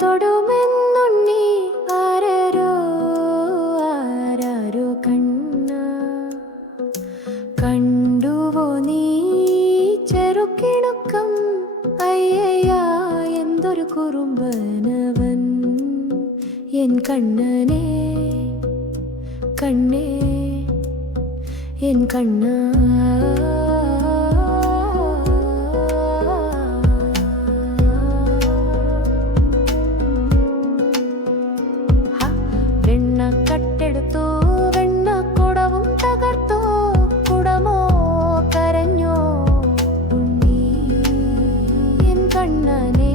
തൊടുമെന്നുണ്ണി ആരോ ആരോ കണ്ടുവോ നീ ചെറുക്കിണുക്കം അയ്യയ്യാ എന്തൊരു കുറുമ്പനവൻ എൻ കണ്ണനെ കണ്ണേ എൻ കണ്ണാ കട്ടെടുത്തോ വെണ്ണ കുടവും തകർത്തോ കുടമോ കരഞ്ഞോ ഉണ്ണി എൻ കണ്ണനെ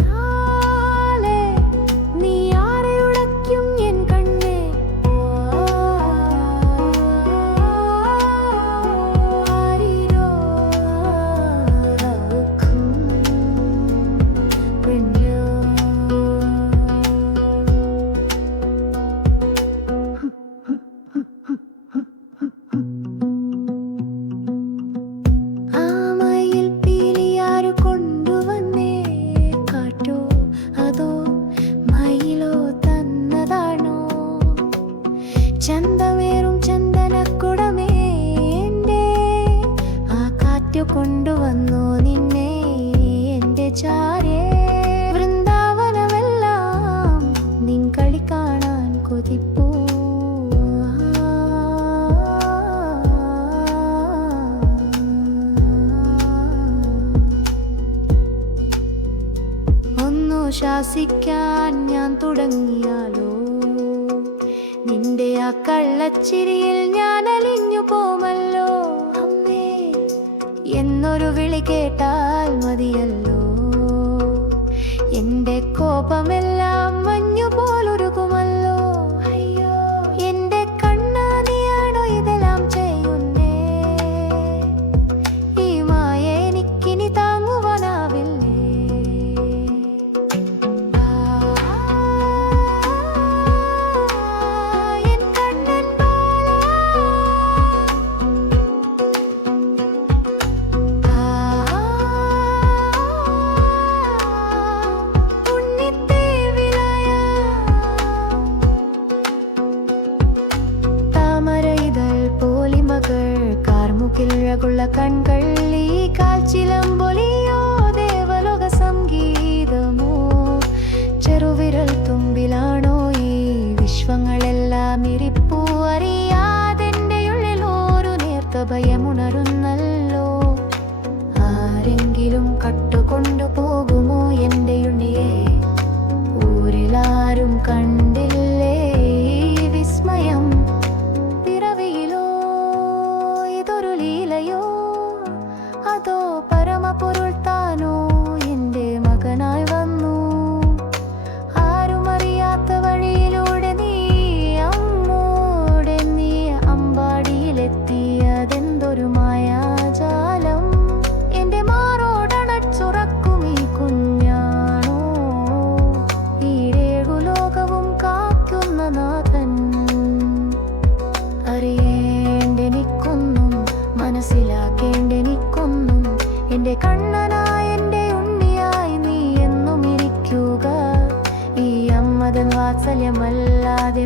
നാളെ നീ ആരെ ഉടയ്ക്കും എൻ കണ്ണേ ആരിരോ പെണ്ണോ ചന്തമേറും ചന്ദനക്കുടമേ എൻ്റെ ആ കാറ്റു കൊണ്ടുവന്നു നിന്നെ എൻ്റെ ചാരേ വൃന്ദാവനമെല്ലാം നിൻ കളി കാണാൻ കൊതിപ്പൂ ഒന്നു ശാസിക്കാൻ ഞാൻ തുടങ്ങിയാലോ നിന്റെ ആ കള്ളച്ചിരിയിൽ ഞാൻ അലിഞ്ഞു പോമല്ലോ അമ്മേ എന്നൊരു വിളി കേട്ടാൽ മതിയല്ലോ എന്റെ കോപമെല്ലാം മഞ്ഞു പോലൊരുകുമല്ലോ അയ്യോ എന്റെ കണ്ണാ നീയാണോ ഇതെല്ലാം ചെയ്യുന്നേ ഈ മായ എനിക്കിനി താങ്ങുവാനാവില്ലേ കാർമുകിലഴകുള്ള കൺകൾ ഈ കാൽച്ചിലമ്പൊലിയോ ദേവലോക സംഗീതമോ ചെറുവിരൽ തുമ്പിലാണോ ഈ വിശ്വങ്ങളെല്ലാം ഇരിപ്പൂ അറിയാതെന്റെ ഉള്ളിൽ ഒരു നേർത്ത ഭയമുണരുന്നല്ലോ ആരെങ്കിലും കട്ടുകൊണ്ടു പോകുമോ എൻ്റെ ഉണ്ണിയെ ഊരിലാരും കണ്ടില്ലേ ഈ വിസ്മയം അതോ പരമപൊരുൾ താനോ എൻ്റെ മകനായി വന്നു ആരുമറിയാത്ത വഴിയിലൂടെ നീ അമ്മോടെ നീ അമ്പാടിയിലെത്തിയതെന്തൊരു മായാജാലം എൻ്റെ മാറോടണച്ചുറക്കും ഈ കുഞ്ഞാണോ ഈ രേഖുലോകവും കാക്കുന്ന നാഥൻ അറിയേണ്ടെനിക്കൊന്നും മനസ്സിലാക്കേണ്ടെനിക്കൊന്നും എൻ്റെ കണ്ണനായ എൻ്റെ ഉണ്ണിയായി നീ എന്നും ഇരിക്കുക ഈ അമ്മതൻ വാത്സല്യമല്ലാതെ